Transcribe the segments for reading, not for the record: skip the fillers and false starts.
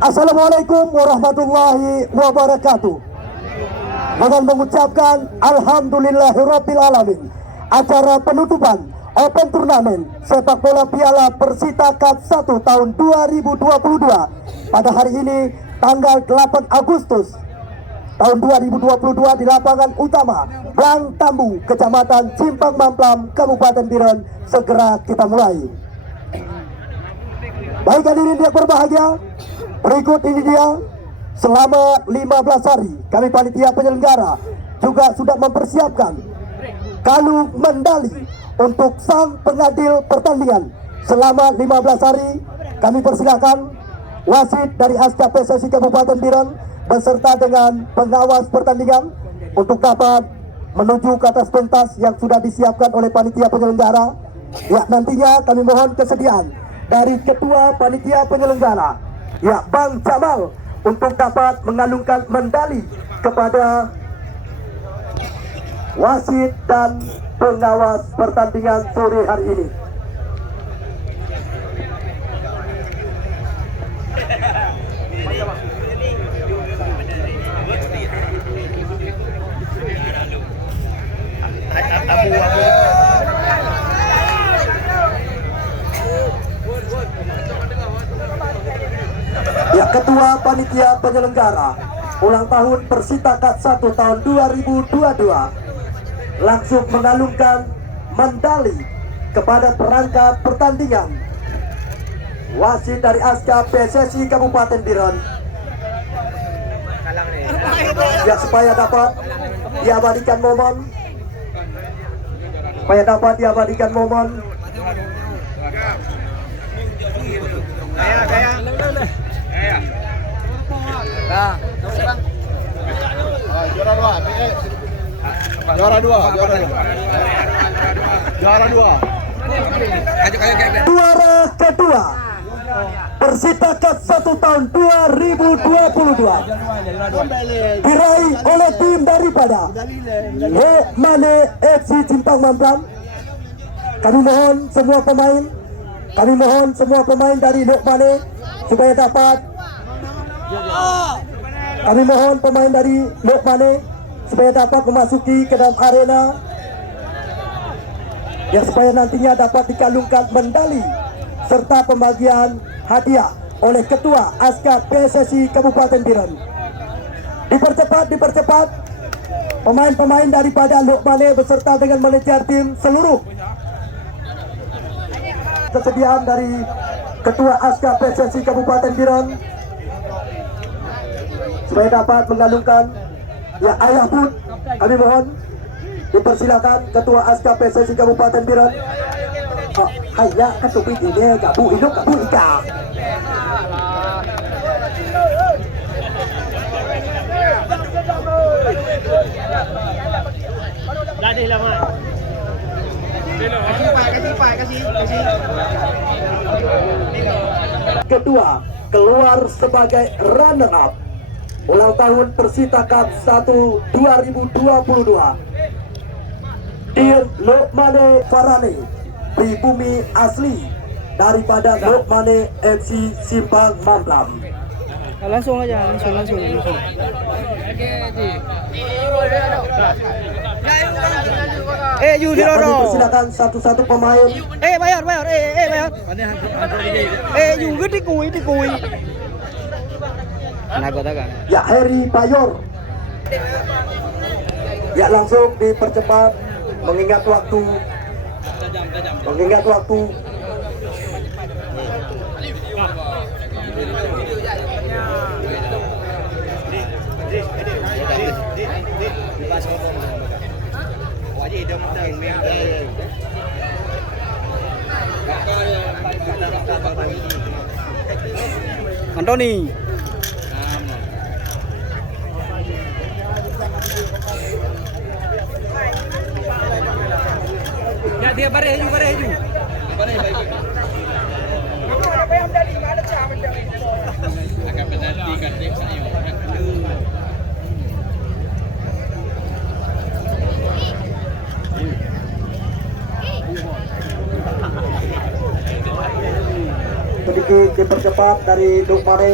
Assalamualaikum warahmatullahi wabarakatuh. Dengan mengucapkan Alhamdulillahirabbil alamin, acara penutupan Open Turnamen Sepak Bola Piala Persita Cup 1 tahun 2022 pada hari ini tanggal 8 Agustus tahun 2022 di lapangan utama Blang Tambu, Kecamatan Simpang Mamplam, Kabupaten Biren segera kita mulai. Baik hadirin yang berbahagia, berikut ini dia. Selama 15 hari kami panitia penyelenggara juga sudah mempersiapkan kalung medali untuk sang pengadil pertandingan. Selama 15 hari kami persilakan wasit dari ASKA PSSI Kabupaten Biren beserta dengan pengawas pertandingan untuk dapat menuju ke atas pentas yang sudah disiapkan oleh panitia penyelenggara. Ya, nantinya kami mohon kesediaan dari ketua panitia penyelenggara, ya, Bang Jamal, untuk dapat mengalungkan medali kepada wasit dan pengawas pertandingan sore hari ini. Ya, ketua panitia penyelenggara ulang tahun Persita Cup 1 tahun 2022 langsung mengalungkan medali kepada perangkat pertandingan wasit dari ASKA PSSI Kabupaten Biren. Ya, supaya dapat diabadikan momen, Juara kedua Persita Cup 1 tahun 2022 diraih oleh tim daripada Lokmane FC Simpang Mamplam. Kami mohon semua pemain dari Lokmane supaya dapat memasuki ke dalam arena, ya, supaya nantinya dapat dikalungkan medali serta pembagian hadiah oleh ketua ASKA PSSI Kabupaten Biren. Dipercepat pemain-pemain daripada Lokmane beserta dengan manajer tim seluruh. Kesediaan dari ketua ASKA PSSI Kabupaten Biren supaya dapat mengalungkan, ya, ayah pun kami mohon dipersilakan ketua ASKA PSSI Kabupaten Biren. Hayya katupi ini gabu hidup gabu ika. Kasih lama. Kasih. Kedua keluar sebagai runner up ulang tahun Persita Cup 1 2022 Dir Lokmane Farane, pribumi asli daripada Lokmane FC Simpang Mamplam. Langsung. You Ya, kami persilakan satu-satu pemain. bayar. You gede kui. Ya, Heri Payor. Ya, langsung dipercepat mengingat waktu. Antoni. Ya, dia bare haju. Akan penalti kan dia saya. sedikit dipercepat dari Lokmane.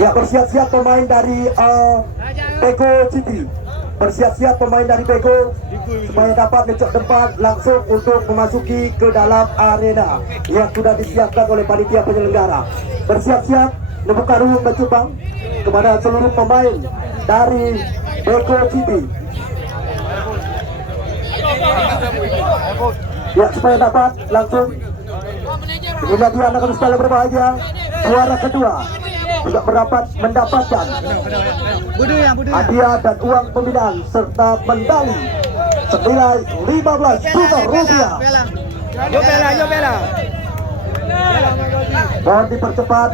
Ya, bersiap-siap pemain dari Beko City. Bersiap-siap pemain dari Beko supaya dapat lecok depan langsung untuk memasuki ke dalam arena yang sudah disiapkan oleh panitia penyelenggara. Bersiap-siap membuka ruang bercubang kepada seluruh pemain dari Beko City. Ya, supaya dapat langsung. Inilah dia anak sekalian berbahagia. Juara kedua juga mendapatkan hadiah dan uang pembinaan serta medali senilai 15 juta rupiah. Yo bela. Mohon dipercepat.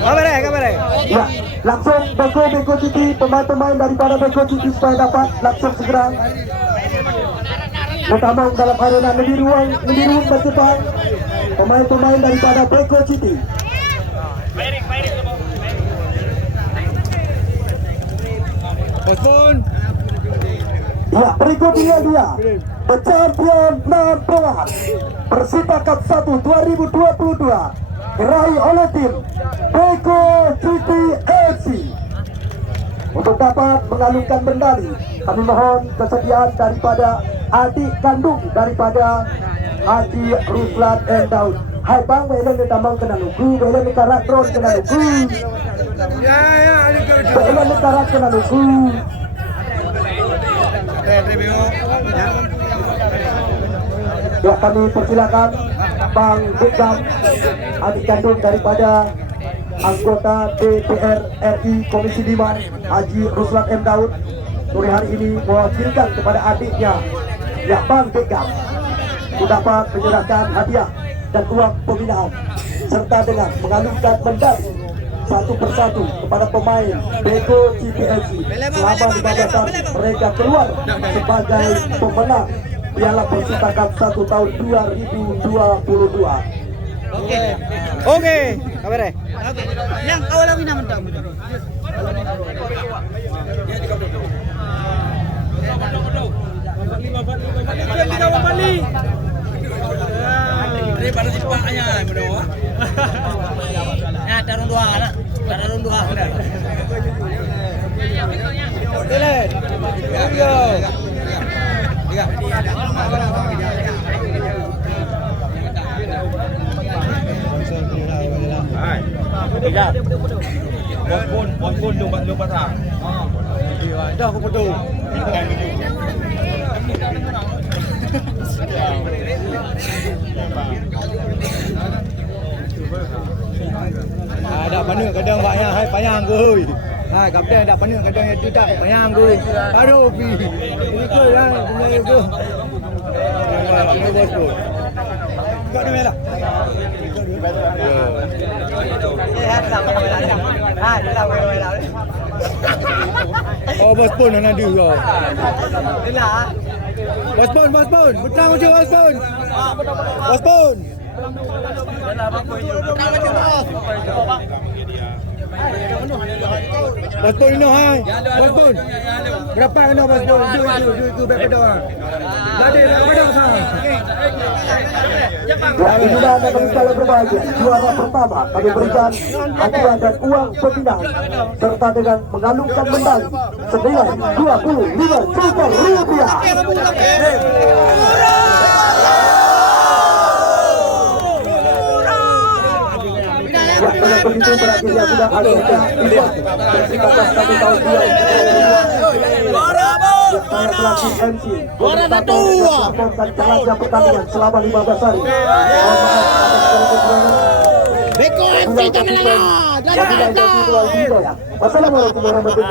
Kamera. Ya, langsung Beko City, pemain-pemain daripada Beko City supaya dapat langsung segera bertambah dalam arena. Lebih ruang bercepat pemain-pemain daripada Beko City. Postpone. Ya, berikutnya dia pechampion nomor Persita Cup 1 2022 diraih oleh tim Beko City FC. Untuk dapat mengalungkan medali, kami mohon kesediaan daripada adik kandung daripada Haji Ruslan M. Daud. Hai bang, belen ni tamang kena lugu, belen ni karat drone kena lugu, belen ni karat kena lugu. Ya, kami persilakan Bang Bekam, adik kandung daripada anggota DPR RI Komisi 5 Haji Ruslan M. Daud, sore hari ini mewakilkan kepada adiknya, ya Bang Bekam, dapat menyerahkan hadiah dan uang pembinaan serta dengan mengalungkan medali satu persatu kepada pemain Beko CPFC selama 15 tahun mereka keluar sebagai pemenang Piala Persita Cup 1 tahun 2022. Oke, kamera. Yang awal lagi nama tahu. Daripada sipaknya berdua. Ya, tarung dua lah. Tarung dua. Jalan. Yo. Tiga. Pon lupa tak. Dah aku potong. Ada mana kadang banyak hai payang gue. Ha, kapten ada mana kadang yang tidak payang gue. Aduh pi. Itu yang punya itu. Ini bosku. Kau ni lah. Oh, bos pun nak nanti kau. Bos pun. Betul macam bos pun. Bos pun. Bos pun ini hai. Bos pun. Berapa kena bos pun? Itu berapa? Jadi berapa sah? Ya, inilah anak kami sekalian berbahagia. Juara pertama kami berikan hadiah dan uang pembinaan serta dengan mengalungkan medali senilai 25 juta rupiah. Ya, dengan begitu berakhirnya sudah agenda Persita Cup 1 tahun 2022. Saya selaku MC melaporkan jalannya pertandingan selama 15 hari. Mohon maaf atas segala kekurangan. Beko FC Tamalala. Wassalamualaikum warahmatullahi wabarakatuh.